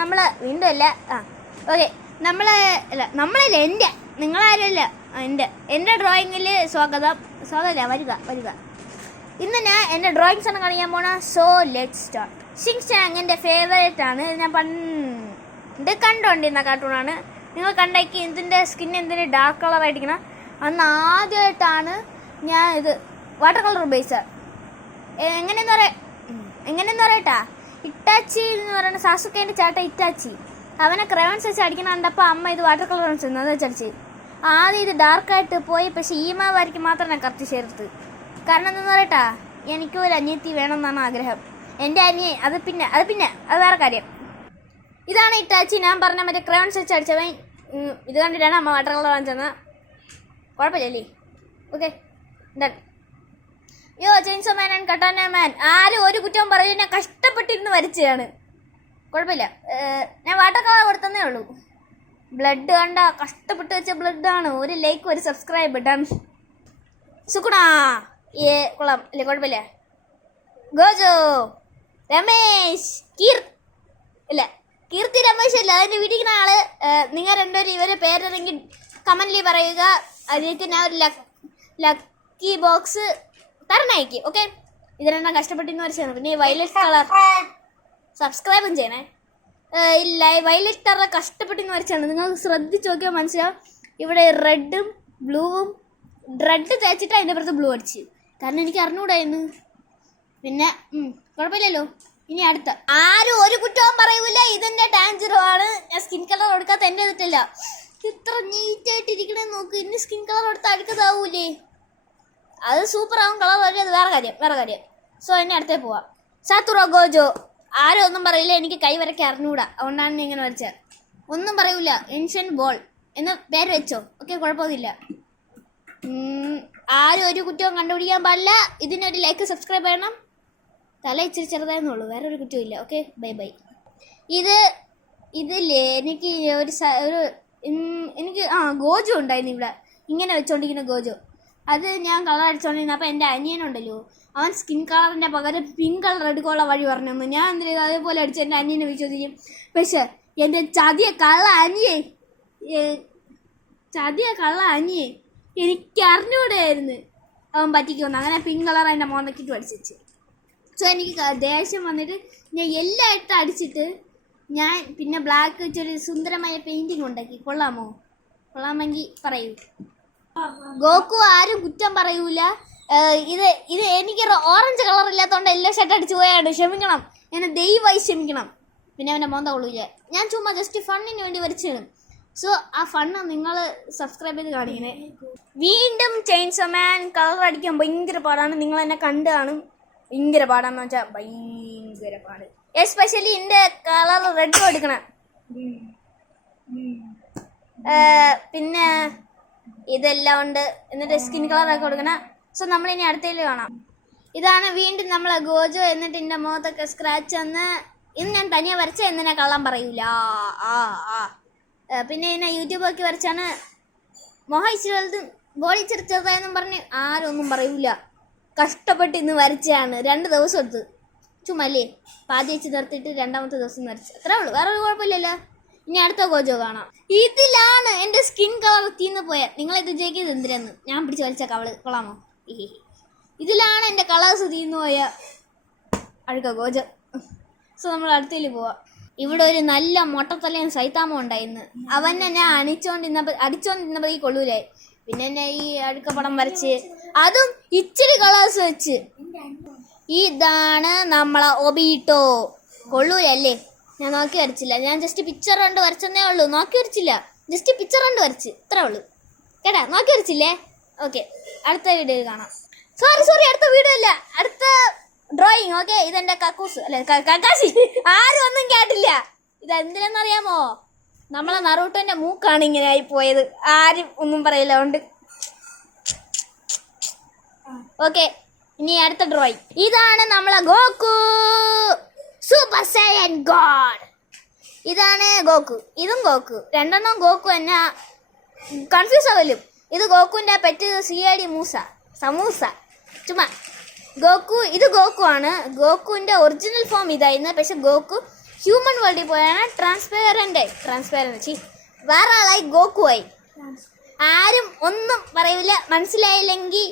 നമ്മൾ വീണ്ടും അല്ല ഓക്കെ നമ്മളല്ല എൻ്റെ നിങ്ങളാരല്ല എൻ്റെ ഡ്രോയിങ്ങിൽ സ്വാഗതം വരിക ഇന്ന് ഞാൻ എൻ്റെ ഡ്രോയിങ്സ് ആണ് കാണിക്കാൻ പോണ. So let start. Shin Chan എൻ്റെ ഫേവറേറ്റ് ആണ്. ഞാൻ പണ്ട് കണ്ടുകൊണ്ടിരുന്ന കാർട്ടൂണാണ്. നിങ്ങൾ കണ്ടേക്ക് ഇതിൻ്റെ സ്കിൻ എന്തിന് ഡാർക്ക് കളർ ആയിട്ടിരിക്കണം. അന്ന് ആദ്യമായിട്ടാണ് ഞാൻ ഇത് വാട്ടർ കളർ ബേസ് എങ്ങനെയെന്ന് പറയട്ടാ. ഇറ്റാച്ചി എന്ന് പറയുന്ന സാസുക്കേൻ്റെ ചേട്ട ഇറ്റാച്ചി അവനെ ക്രയോൺസ് വെച്ച് അടിക്കണം. കണ്ടപ്പോൾ അമ്മ ഇത് വാട്ടർ കളർ അത് വെച്ചടിച്ച് ആദ്യം ഇത് ഡാർക്കായിട്ട് പോയി. പക്ഷേ ഈമ വരയ്ക്ക് മാത്രം ഞാൻ കറക്റ്റ് ചേർത്ത്. കാരണം എന്താണെന്ന് പറയട്ടാ, എനിക്ക് ഒരു അനിയത്തി വേണമെന്നാണ് ആഗ്രഹം. എൻ്റെ അനിയെ അത് വേറെ കാര്യം. ഇതാണ് ഇറ്റാച്ചി. ഞാൻ പറഞ്ഞ മറ്റേ ക്രയോൺസ് വെച്ച് അടിച്ചവൻ. ഇത് കണ്ടിട്ടാണ് അമ്മ വാട്ടർ കളർ വാങ്ങിച്ചത്. കുഴപ്പമില്ലല്ലേ? Okay done. Yo chainsaw man and katana man ആരും ഒരു കുറ്റവും പറയും. ഞാൻ കഷ്ടപ്പെട്ടിരുന്ന് വരച്ചതാണ്. കുഴപ്പമില്ല. ഞാൻ വാട്ടർ കളർ കൊടുത്തന്നേ ഉള്ളൂ. ബ്ലഡ് കണ്ട കഷ്ടപ്പെട്ട് വെച്ച ബ്ലഡാണ്. ഒരു ലൈക്ക് ഒരു സബ്സ്ക്രൈബ് ഡൺ. സുക്കുണാ കൊള്ളാം അല്ലേ? കുഴപ്പമില്ല. ഗോജോ രമേശ് കീർത്തി രമേശ് അല്ല അതിൻ്റെ വീട്ടിൽ ആള്. നിങ്ങൾ രണ്ടുപേരും ഇവരെ പേരെങ്കിൽ കമന്റിൽ പറയുക. അതിലേക്ക് ഞാൻ ഒരു ലക്കി ബോക്സ് തരണേക്ക്. ഓക്കെ, ഇത് രണ്ടാം കഷ്ടപ്പെട്ടിന്ന് വരച്ചാണ്. പിന്നെ ഈ വയലറ്റ് കളർ സബ്സ്ക്രൈബും ചെയ്യണേ. ഇല്ല, വയലറ്റ് കളർ കഷ്ടപ്പെട്ടിന്ന് വരച്ചാണ്. നിങ്ങൾ ശ്രദ്ധിച്ച് നോക്കിയാൽ മനസ്സിലാവും. ഇവിടെ റെഡും ബ്ലൂവും റെഡ് തേച്ചിട്ട് അതിൻ്റെ പുറത്ത് ബ്ലൂ അടിച്ച്. കാരണം എനിക്ക് അറിഞ്ഞുകൂടായിരുന്നു. പിന്നെ കുഴപ്പമില്ലല്ലോ. ഇനി അടുത്ത ആരും ഒരു കുറ്റവും പറയൂല. ഇതിൻ്റെ ടാഞ്ചറോ ആണ്. ഞാൻ സ്കിൻ കളർ കൊടുക്കാത്ത എൻ്റെ തെറ്റല്ല. ഇത്ര നീറ്റായിട്ടിരിക്കണേ നോക്ക്. ഇനി സ്കിൻ കളർ കൊടുത്താൽ അടുക്കതാവൂലേ? അത് സൂപ്പർ ആവും. കളർ വരും. അത് വേറെ കാര്യം. സോ ഇനി അടുത്തേ പോവാം. സാത്തുറോ ഗോജോ ആരും ഒന്നും പറയില്ല. എനിക്ക് കൈ വരയ്ക്കാൻ അറിഞ്ഞുകൂടാ. അതുകൊണ്ടാണ് ഞാൻ ഇങ്ങനെ വരച്ചത്. ഒന്നും പറയൂല. ഏൻഷ്യൻ ബോൾ എന്ന് പേര് വെച്ചോ. ഓക്കെ, കുഴപ്പമൊന്നുമില്ല. ആരും ഒരു കുറ്റവും കണ്ടുപിടിക്കാൻ പാടില്ല. ഇതിനൊരു ലൈക്ക് സബ്സ്ക്രൈബ് ചെയ്യണം. തല ഇച്ചിരി ചെറുതായെന്നുള്ളൂ, വേറെ ഒരു കുറ്റവും ഇല്ല. Okay, bye. ഇതില്ലേ എനിക്ക് എനിക്ക് ഗോജോ ഉണ്ടായിരുന്നു ഇവിടെ. ഇങ്ങനെ വെച്ചോണ്ടിരിക്കുന്ന ഗോജോ. അത് ഞാൻ കളർ അടിച്ചോണ്ടിരുന്ന. അപ്പോൾ എൻ്റെ അനിയനുണ്ടല്ലോ, അവൻ സ്കിൻ കളറിൻ്റെ പകരം പിങ്ക് കളർ എടുക്കാനുള്ള വഴി പറഞ്ഞു തന്നു. ഞാൻ എന്തിനാ അതേപോലെ അടിച്ച് എൻ്റെ അനിയനെ വിശ്വസിക്കും. പക്ഷേ എൻ്റെ ചതിയ കള്ള അനിയെ എനിക്ക് അറിഞ്ഞുകൂടെയായിരുന്നു അവൻ പറ്റിക്കുമെന്ന്. അങ്ങനെ പിങ്ക് കളർ അതിൻ്റെ മോന്തക്കിട്ട് അടിച്ചു. സോ എനിക്ക് ദേഷ്യം വന്നിട്ട് ഞാൻ എല്ലാം ഇട്ട് അടിച്ചിട്ട് ഞാൻ പിന്നെ ബ്ലാക്ക് വെച്ചൊരു സുന്ദരമായ പെയിൻറ്റിങ് ഉണ്ടാക്കി. കൊള്ളാമെങ്കിൽ പറയൂ. ഗോക്കു ആരും കുറ്റം പറയൂല. ഇത് എനിക്ക് ഓറഞ്ച് കളർ ഇല്ലാത്തതുകൊണ്ട് എല്ലാം ഷർട്ട് അടിച്ചു പോയാണ്. ക്ഷമിക്കണം, എന്നെ ദയവായി ക്ഷമിക്കണം. പിന്നെ അവൻ്റെ മോന്ത കൊള്ളൂല. ഞാൻ ചുമ്മാ ജസ്റ്റ് ഫണ്ണിന് വേണ്ടി വരച്ചാണ്. സോ ആ ഫണ്ണ് നിങ്ങൾ സബ്സ്ക്രൈബ് ചെയ്ത് കാണിക്കണേ. വീണ്ടും ചെയിൻസോ മാൻ കളർ അടിക്കാൻ ഭയങ്കര പാടാണ്. നിങ്ങൾ എന്നെ കണ്ടു കാണും. ഭയങ്കര പാടാന്ന് വെച്ചാൽ ഭയങ്കര പാട്. എസ്പെഷ്യലി എൻ്റെ കളർ റെഡ് എടുക്കണം. പിന്നെ ഇതെല്ലാം ഉണ്ട്. എന്നിട്ട് സ്കിൻ കളറൊക്കെ കൊടുക്കണം. സോ നമ്മളിനി അടുത്തതിൽ കാണാം. ഇതാണ് വീണ്ടും നമ്മളെ ഗോജോ. എന്നിട്ട് എൻ്റെ മുഖത്തൊക്കെ സ്ക്രാച്ച് വന്ന് ഇന്ന് ഞാൻ തനിയെ വരച്ച എന്നെ കള്ളം പറയൂല. പിന്നെ ഇതിനെ യൂട്യൂബൊക്കെ വരച്ചാണ്. മുഖം ഇച്ചിരി വലുതും ബോഡി ഇച്ചിരി ചെറുതായെന്നും പറഞ്ഞ് ആരും ഒന്നും പറയൂല. കഷ്ടപ്പെട്ട് ഇന്ന് വരച്ചാണ്. 2 ദിവസം എടുത്ത്. ചുമല്ലേ പാതി വെച്ച് നിർത്തിയിട്ട് 2ാമത്തെ ദിവസം വരച്ച്. അത്രേ ഉള്ളൂ, വേറെ ഒരു കുഴപ്പമില്ലല്ലോ. ഇനി അടുത്ത ഗോജോ കാണാം. ഇതിലാണ് എൻ്റെ സ്കിൻ കളർ തീർന്നു പോയത്. നിങ്ങളിത് വിജയിക്കുന്നത് എന്തിനാന്ന് ഞാൻ പിടിച്ച് വലിച്ച കവള് കൊള്ളാമോ? ഇതിലാണ് എൻ്റെ കളേഴ്സ് തീർന്നു പോയ അഴുക്ക ഗോജോ. സോ നമ്മൾ അടുത്തേൽ പോവാം. ഇവിടെ ഒരു നല്ല മൊട്ടത്തലയും സൈത്താമോ ഉണ്ടായിരുന്നു. അവനെ ഞാൻ അടിച്ചോണ്ടിരുന്നപ്പോൾ ഈ കൊള്ളൂലായി. പിന്നെ എന്നെ ഈ അടുക്കപ്പടം വരച്ച് അതും ഇച്ചിരി കളേഴ്സ് വെച്ച്. ഇതാണ് നമ്മളെ ഒബീട്ടോ. കൊള്ളൂലല്ലേ? ഞാൻ നോക്കി വരച്ചില്ല. ഞാൻ ജസ്റ്റ് പിക്ചർ കണ്ട് വരച്ചെന്നേ ഉള്ളൂ. നോക്കി വരച്ചില്ല, ജസ്റ്റ് പിക്ചർ കണ്ട് വരച്ച്. ഇത്രേ ഉള്ളൂ കേട്ടാ. നോക്കി വരച്ചില്ലേ? ഓക്കെ, അടുത്ത വീഡിയോ കാണാം. സോറി അടുത്ത വീഡിയോ അല്ല, അടുത്ത ഡ്രോയിങ്. ഓക്കെ, ഇതെൻ്റെ കക്കൂസ് അല്ലെ കക്കാശി. ആരും ഒന്നും കേട്ടില്ല. ഇതെന്തിനെന്നറിയാമോ? നമ്മളെ നറൂട്ടോൻ്റെ മൂക്കാണ് ഇങ്ങനെ ആയി പോയത്. ആരും ഒന്നും പറയില്ല. അതുകൊണ്ട് ഓക്കെ, ഇനി അടുത്ത ഡ്രോയിങ്. ഇതാണ് നമ്മളെ ഗോക്കു സൂപ്പർ സൈയൻ ഗോഡ്. ഇതാണ് ഗോക്കു. ഇതും ഗോക്കു. രണ്ടെണ്ണം ഗോക്കു എന്നെ കൺഫ്യൂസ് ആവലും. ഇത് ഗോക്കുവിൻ്റെ പെറ്റ് CID സമൂസ ചുമ്മാ. ഇത് ഗോക്കു ആണ്. ഗോക്കുവിൻ്റെ ഒറിജിനൽ ഫോം ഇതായിരുന്നു. പക്ഷെ ഗോക്കു ഹ്യൂമൻ വേൾഡിൽ പോയാണ് ട്രാൻസ്പെറൻസി വേറെ ആളായി ഗോക്കുവായി. ആരും ഒന്നും പറയില്ല. മനസ്സിലായില്ലെങ്കിൽ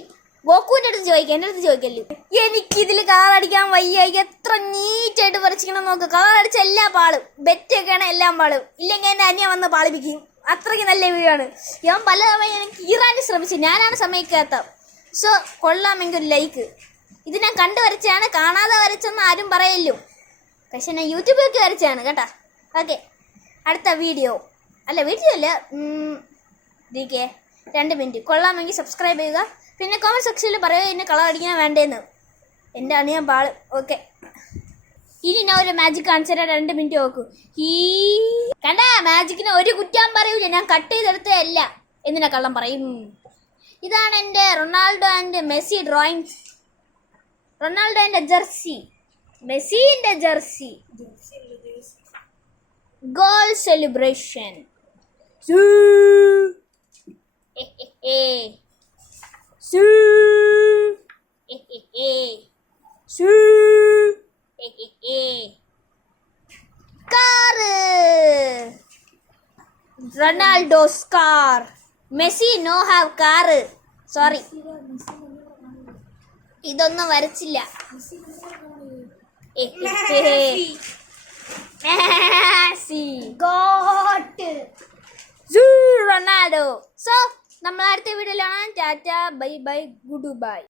ഗോക്കുവിൻ്റെ അടുത്ത് ചോദിക്കാം, എൻ്റെ അടുത്ത് ചോദിക്കല്ലോ. എനിക്കിതിൽ കളർ അടിക്കാൻ വയ്യ. എത്ര നീറ്റായിട്ട് വരച്ചിക്കണം നോക്ക്. കളർ അടിച്ച എല്ലാ പാളും, ബെറ്റൊക്കെയാണ് എല്ലാം പാളും. ഇല്ലെങ്കിൽ എൻ്റെ അന്യ വന്ന് പാളിപ്പിക്കും. അത്രയ്ക്ക് നല്ല വീഡിയോ ആണ്. ഞാൻ പല തവണ ഞാൻ കീറാൻ ശ്രമിച്ചു, ഞാനാണ് സമ്മതിക്കാത്ത. സോ കൊള്ളാമെങ്കിൽ ഒരു ലൈക്ക്. ഇത് ഞാൻ കണ്ടു വരച്ചാണ്, കാണാതെ വരച്ചെന്ന് ആരും പറയല്ലോ. പക്ഷെ ഞാൻ യൂട്യൂബിലൊക്കെ വരച്ചാണ് കേട്ടാ. ഓക്കെ, അടുത്ത വീഡിയോ അല്ല 2 മിനിറ്റ്. കൊള്ളാമെങ്കിൽ സബ്സ്ക്രൈബ് ചെയ്യുക. പിന്നെ കോമൻറ്റ് സെക്ഷനിൽ പറയുക ഇന്നെ കളർ അടിക്കാൻ വേണ്ടേന്ന്. എൻ്റെ അണിയാൻ പാള്. ഓക്കെ, ഇനി ഞാൻ ഒരു മാജിക് കാണിച്ചു തരാം. 2 മിനിറ്റ് നോക്കൂ. കണ്ടാ, മാജിക്കിന് ഒരു കുറ്റം പറയൂല. ഞാൻ കട്ട് ചെയ്തെടുത്തതല്ല. എന്തിനാ കള്ളം പറയും? ഇതാണ് എൻ്റെ റൊണാൾഡോ ആൻഡ് മെസ്സി ഡ്രോയിങ്സ്. റൊണാൾഡോന്റെ ജെർസി, മെസ്സിന്റെ jersey, goal celebration. Car, Ronaldo's car. Messi no have car. Sorry, ഇതൊന്നും വരച്ചില്ല. റൊണാൾഡോ. സോ നമ്മൾ അടുത്ത വീഡിയോയിലാണ്. Tata, bye bye, good by.